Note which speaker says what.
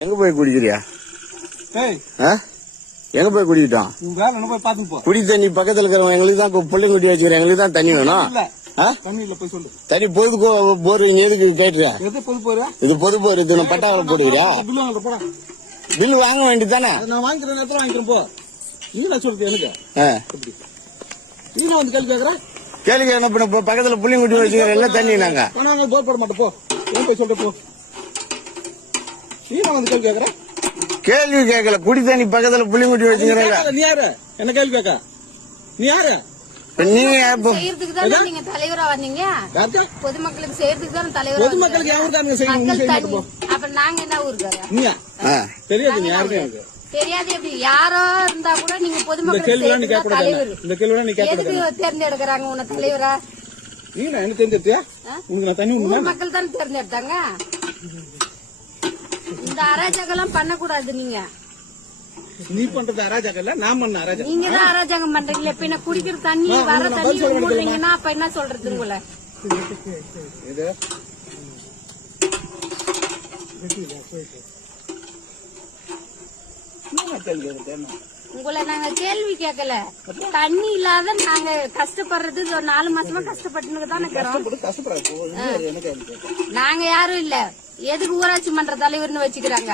Speaker 1: எங்க போய் குடிக்கிறியா? எங்க போய் குடிக்கிட்டோம் குடி தண்ணி பக்கத்துல இருக்கிறவங்க எங்களுக்கு தான் பிள்ளைங்க குட்டி வச்சுக்கிறேன் எங்களுக்கு தான் தண்ணி வேணும்?
Speaker 2: தண்ணி
Speaker 1: பொது போர் இங்க எதுக்கு கேட்டுற?
Speaker 2: எது பொது போறா
Speaker 1: இது பொது போர் இது நான் பட்டாவில் போடுக்கிறியா
Speaker 2: பில்லு வாங்க போடா.
Speaker 1: பில் வாங்க வேண்டியதானே
Speaker 2: அது நான் வாங்கிக்கிற நேரத்துல வாங்கிக்கிறேன் போ. நீ நான் சொல்றது எனக்கு.
Speaker 1: ஆ.
Speaker 2: எப்படி நீ நான் வந்து கேள்வி கேக்குற?
Speaker 1: கேளுங்க என்ன பண்ண பக்கத்துல புள்ளிங்க குட்டி வச்சுக்கிறேன் எல்லாம் தண்ணி நாங்க.
Speaker 2: போர் போட மாட்டேன் போ. ஏன் போய் சொல்ற போ. கேள்வி கேக்குற?
Speaker 1: கேள்வி கேட்கல குடி தண்ணி பக்கத்துல புள்ளிங்க குட்டி வச்சுக்கிறேன்.
Speaker 2: கேட்காத, நீ யாரு? என்ன கேள்வி கேட்க நீ யாரு?
Speaker 1: நீங்க
Speaker 3: தலைவரா வந்தீங்க?
Speaker 2: யாருக்கா
Speaker 3: பொதுமக்களுக்கு செய்யறதுக்கு தானே தலைவரா
Speaker 2: பொதுமக்களுக்கு
Speaker 3: வந்தீங்க.
Speaker 2: யாரு தானுங்க செய்யணும்? நீ
Speaker 3: மக்கள்
Speaker 2: செய்ய
Speaker 3: தண்ணி
Speaker 2: மாட்டே போ
Speaker 3: அப்ப நாங்க என்ன ஊருக்கார.
Speaker 2: தெரியாது எனக்கு.
Speaker 3: தெரியாது எப்படி? யாரோ இருந்தா கூட நீங்க தான் தலைவர்.
Speaker 2: இந்த கேள்வி
Speaker 3: எதுக்கு தேர்ந்தெடுக்கிறாங்க தலைவரா?
Speaker 2: என்ன தெரிஞ்சிருத்தியா
Speaker 3: ஆ?
Speaker 2: உனக்கு நான் தண்ணி
Speaker 3: மக்கள் தானே தேர்ந்தெடுத்தாங்க? இந்த அராஜகம் பண்ணக்கூடாது நீங்க.
Speaker 2: நீ பண்றது அராஜகம் இல்ல நான் பண்ண அராஜகம்.
Speaker 3: நீங்க தான் அராஜகம் பண்றீங்களே பின்ன குடிக்கிற தண்ணி வர தண்ணி மூடுறீங்கன்னா அப்ப என்ன சொல்றது உங்களை?
Speaker 2: இது?
Speaker 3: உங்களை நாங்க கேள்வி கேட்கல. தண்ணி இல்லாத நாங்க கஷ்டப்படுறது நாலு மாசமா கஷ்டப்பட்டு தானே இருக்கிறோம் நாங்க யாரும் இல்ல. எதுக்கு ஊராட்சி மன்ற தலைவர்னு வச்சுக்கிறாங்க?